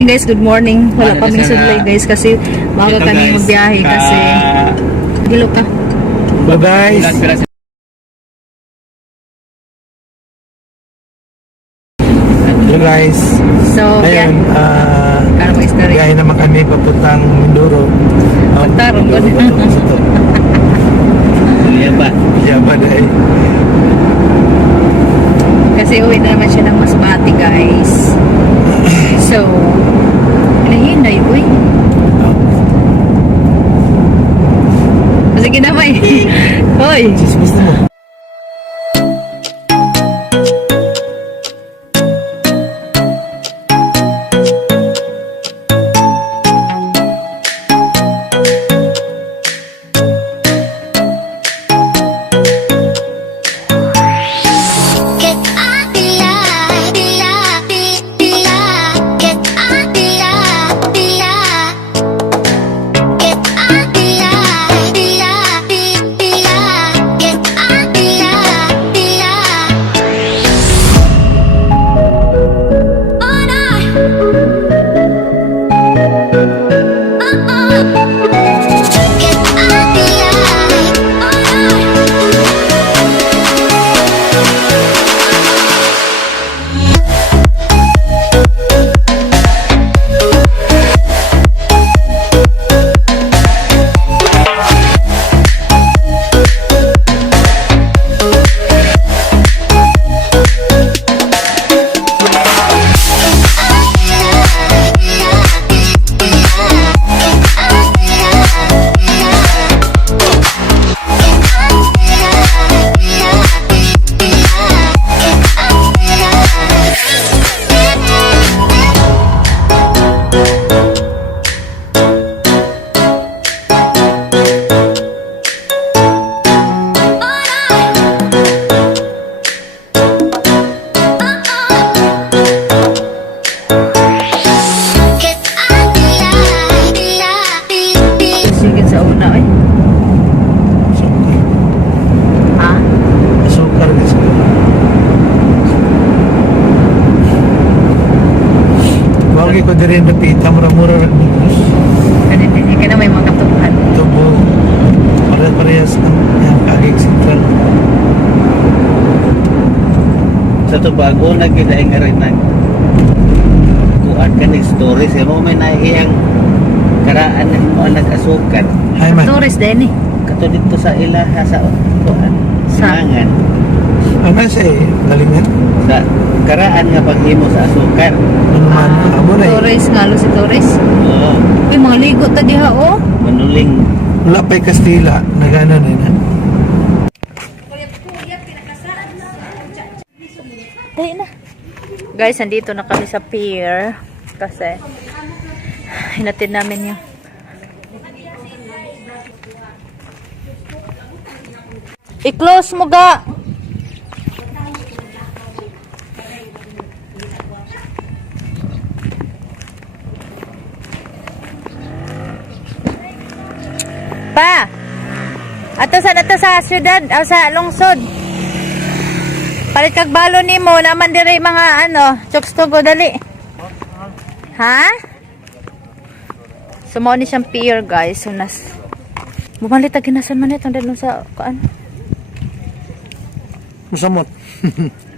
Guys, good morning. Wala kaming sudlay guys kasi bago kami magbiyahe kasi gilo ka. Bye guys. Hello guys. So, ayun, karo mo story. biyahe naman kami papuntang Mindoro. Pagtarong ko. Yaba dahil. Kasi uwi na naman siya ng Masbate guys. So, hinahinay uy. Sige na may. Hoy. Gusto mo? Ko din na pita mura-mura ng news. Hindi ka na may mga katubuhan. Tubo. Parehas ng kagig sentral. Sa Tobago, nagkilaing nga rin kuan ka ng stories. Mo may naihiyang karaan ng mga nag-asukan. Hi man. Tourist din eh. Kato dito sa ilaha sa kuan. Sinangan. Ano sa galingan? Sa karaan nga paghimo sa asukan. Ano man, amo na Tourist, ngalo si tourist. Oo. Uy, mga ligo ta diha oh. Manuling. Wala pa'y Kastila. Nagana na yun. Dahil na. Guys, nandito na kami sa pier. Kasi, hinatid namin yung i-close mo ga. Pa. Ato sa syudad, sa lungsod. Palit kag balo nimo naman dire mga chokes to go dali. Ha? Sumo ni siyang pier guys. So bumalit tag ginason man ito dalon sa kuan. Masamot.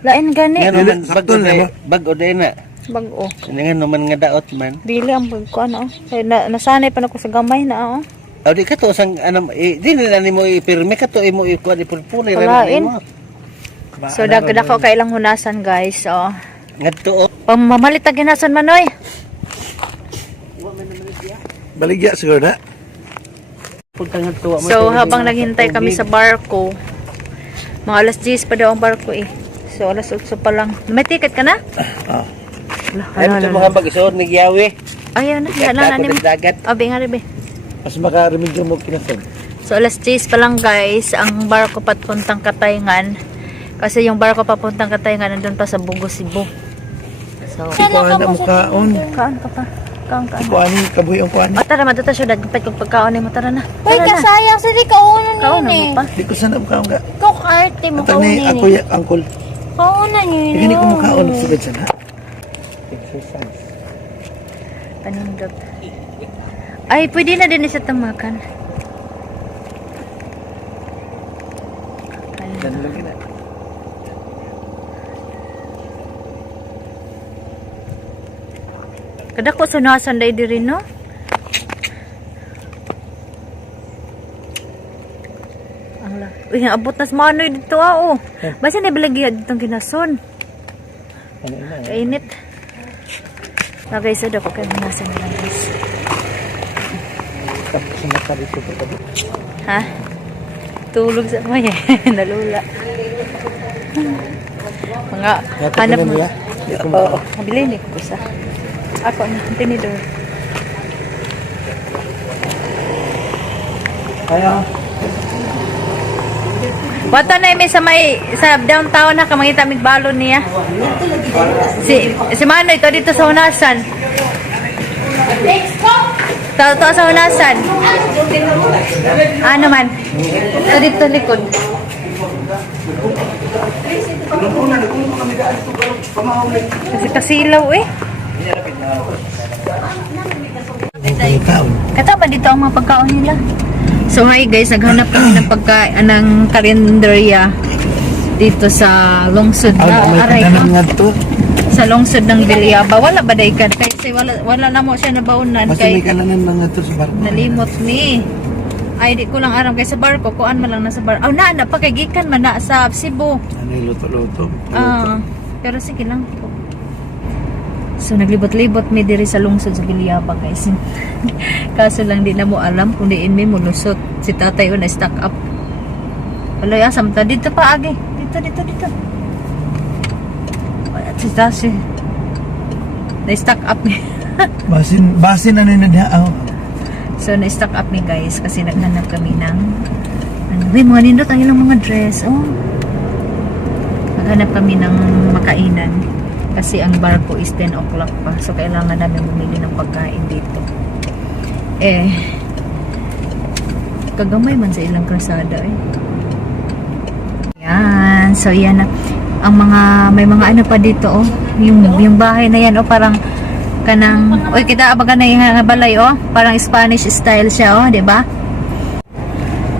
Lain gani. Nga naman sakto na ba? bago din na. Bag-o. Nga naman nga daot man. Dili ang kuan Kay nasanay pa nako sa gamay na Aw di ka to sang di na nimo ipirme ka to imo ikuan ipulpunay Kalain. mo. So dagko kay ilang hunasan guys. Ngadto. Pamamalit tag ginason manoy. Baligya siguro na. So habang naghintay kami sa barko, mga alas 10 pa daw ang barko eh. So alas 8 pa lang. May ticket ka na? Ay ito mga pag-isuod ni Giyawi. Ayan na ni mo. Dagat. Abi nga ribe. Mas makaremedyo mo kinasod. So alas 10 pa lang guys, ang barko papuntang Katayngan. Kasi yung barko papuntang Katayngan nandun pa sa Bugo, Cebu. So, Kuhaan na mukhaon. kaan pa pa. Kaan. Kuhaan yung kabuhi ang kuhaan. Tara, madata siya. Dagpit kong pagkaon mo. Tara na. Uy, kasayang sila kaunan Kaunan yun mo pa. Di ko sana mukhaon ka. Ikaw kaarte mo Atang ni kaunan ako yun. yung angkol. Kaunan yun. Hindi ko mukhaon. Sigad sana. Exercise. Panindot. Ay, pwede na din siya tumakan. Dan lagi na. Kadako sa nasan day diri no? Ala. Uy, abot na sa manoy dito oh. Basta na balagya ditong kinason. Ano ina? Kainit. Okay, so dako kay nasan na lang guys. Tapos sinaka dito pa tabi. Ha? Tulog sa may nalula. Mga hanap mo. Oo, nabili ni ko sa. Ako na tinidor. Kaya Wata na may sa downtown na kamangita migbalon niya. Si Mano ito dito sa Hunasan. Ito sa Hunasan. Ano man? Ito dito likod. Kasi kasilaw eh. Kata ba dito ang mga pagkaon nila? So hi guys, naghanap kami ng pagkain ng karinderya dito sa lungsod na aray ko. Sa lungsod ng Bilyaba. Wala ba day ka? Kasi wala na mo siya nabaunan Kasi may kay kalanan lang ito sa barko. nalimot ni. Ay di ko lang aram kay sa barko, kuan man lang na sa barko. Oh, na pa kay gikan man na sa Cebu. Ano yung luto-luto? Pero sige lang po. So naglibot-libot mi diri sa lungsod sa Bilyaba guys. Kaso lang di na mo alam kung diin mi mulusot. Si tatay na stock up. Wala asam ta dito pa agi. Dito. At si Tassi na stock up mi. Basin ano yun na diha? So na stock up mi guys kasi naghanap kami ng ano, mga nindot ang ilang mga dress. Oh. Naghanap kami ng makainan. Kasi ang barko is 10 o'clock pa. So, kailangan namin bumili ng pagkain dito. Kagamay man sa ilang krasada eh. Yan. So, yan na. May mga ano pa dito oh. Yung bahay na yan oh. Parang kanang, kita abaga na yung balay oh. Parang Spanish style siya oh. Diba?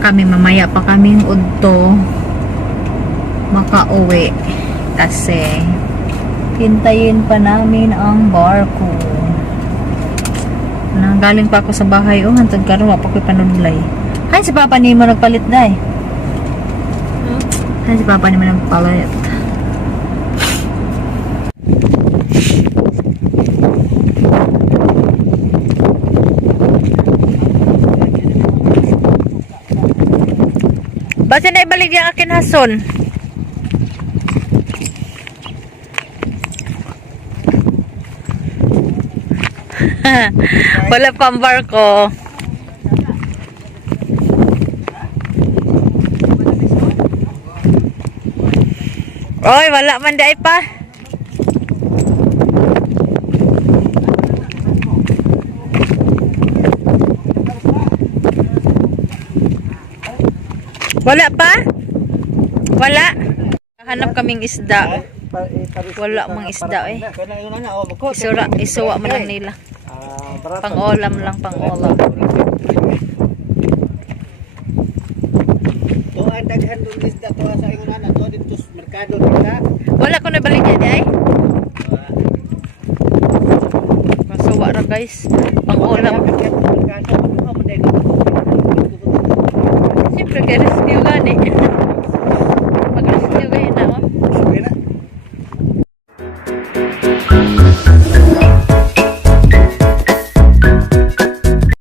Kami mamaya pa kaming udto makauwi. Kasi hintayin pa namin ang barko. Galing pa ako sa bahay. Oh, hantod karon wa pa ko'y panudlay. Hay si Papa ni mo nagpalit dai. Hay si Papa ni mo nagpalit. Basta na ibalik yung akin hason. Wala pang barko. Oy, wala man dai pa. Wala pa? Wala. Hanap kaming isda. Wala mang isda eh. Isuwa man lang nila. Pang-olam lang, pang-olam. To ang daghan dun isda to sa ingon na to dito sa merkado nila. Wala ko nabalik yan ay. Masuwa ra guys. Pang-olam. Merkado mo day